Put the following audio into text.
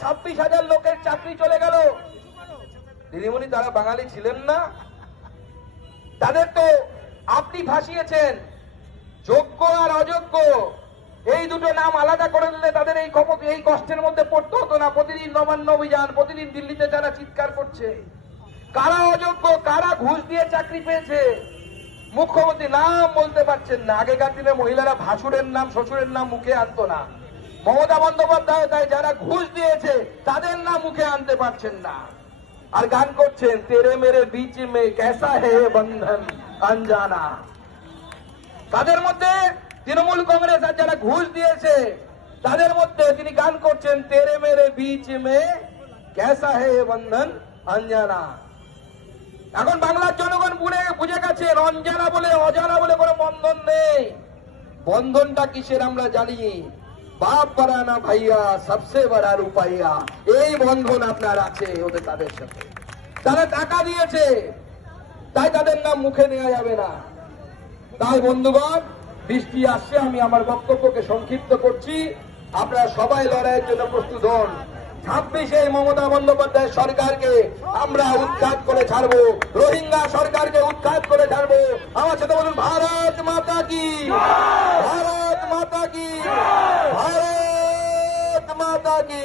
26,000 লোকের চাকরি চলে গেল। দিদিমণি, তারা বাঙালি ছিলেন না? তাদের তো আপনি ফাঁসিয়েছেন। যোগ্য আর অযোগ্য এই দুটো নাম আলাদা করে দিলে তাদের এই কষ্টের মধ্যে পড়তে হতো না। প্রতিদিন নবান্ন অভিযান, প্রতিদিন দিল্লিতে যারা চিৎকার করছে, কারা অযোগ্য, কারা ঘুষ দিয়ে চাকরি পেয়েছে, মুখ্যমন্ত্রী নাম বলতে পারছেন না। আগেকার দিনে মহিলারা ভাসুরের নাম, শ্বশুরের নাম মুখে আনতো না। মমতা বন্দ্যোপাধ্যায় তাই যারা ঘুষ দিয়েছে তাদের নাম মুখে আনতে পারছেন না, আর গান করছেন তেরে মেরে বিচ মে কেসা হে বন্ধন অনজানা। তাদের মধ্যে তৃণমূল কংগ্রেস আর যারা ঘুষ দিয়েছে তাদের মধ্যে তিনি গান করছেন তেরে মেরে বিচ মে কেসা হে বন্ধন অনজানা। এখন বাংলার জনগণ বুঝে গেছে অনজানা বলে, অজানা বলে কোনো বন্ধন নেই। বন্ধনটা কিসের আমরা জানি। বাপ বাড়ানা ভাইয়া সবসে বড়া রুপাইয়া, এই বন্ধন আপনার আছে ওদের, তাদের সাথে। তারা টাকা দিয়েছে তাই তাদের নাম মুখে নেওয়া যাবে না। তাই বন্ধুগণ, বৃষ্টি আসছে, আমি আমার বক্তব্যকে সংক্ষিপ্ত করছি। আপনারা সবাই লড়াইয়ের জন্য প্রস্তুত হন। 26-এ মমতা বন্দ্যোপাধ্যায় সরকারকে আমরা উৎখাত করে ছাড়বো, রোহিঙ্গা সরকারকে উৎখাত করে ছাড়বো। আমার সাথে বলুন ভারত মাতা কি, ভারত মাতা কি, ভারত মাতা কি।